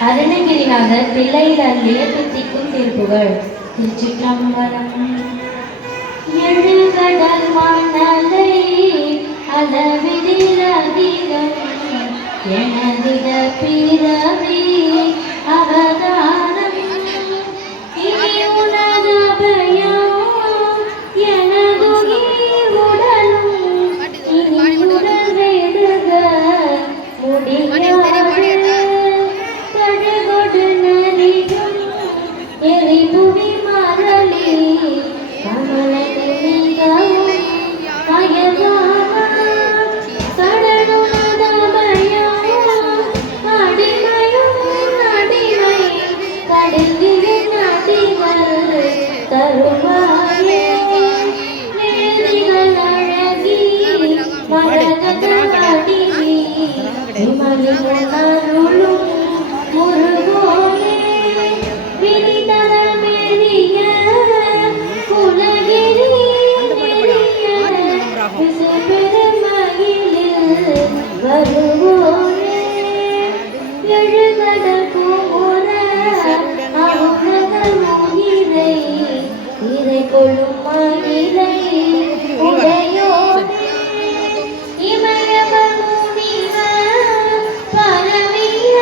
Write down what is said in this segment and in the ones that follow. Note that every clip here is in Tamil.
அருணகிரிநாதர் பிள்ளையில் அள்ளிய தித்திக்கும் தீர்ப்புகள். திருச்சிற்றம்பலம். எழுகடல் மணலை அளவிடில் அதிகம் எனதிட பிறவி அவதாரம் இனி உனதபயம் எனதுயிர் உடலும் இனி உணர்வெடுக முடியாது கடுகொடு நலியும் எரிபுவி மரளி கமலை நினைக்கவும் அயலாமல் கடலுணதபயம் அடிமையும் அடிமை கடுங்கின் அடிகள் தருவாயே வேதிகள் அழகி மரகத அடிவி விமலின் அருளும் முருகோனே விரிதர மெரிய குலகிரி விசுபெருமகிழில் வருவோனே எழுகட குமுற அவுலக உயிரை இறை கொள்ளும் மகிழை உடையோனே இமயவர் முனிவர் பரவிய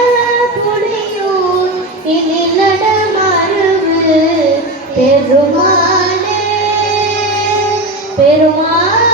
புலியூர் இனிலட மருவு பெருமாளே பெருமாள்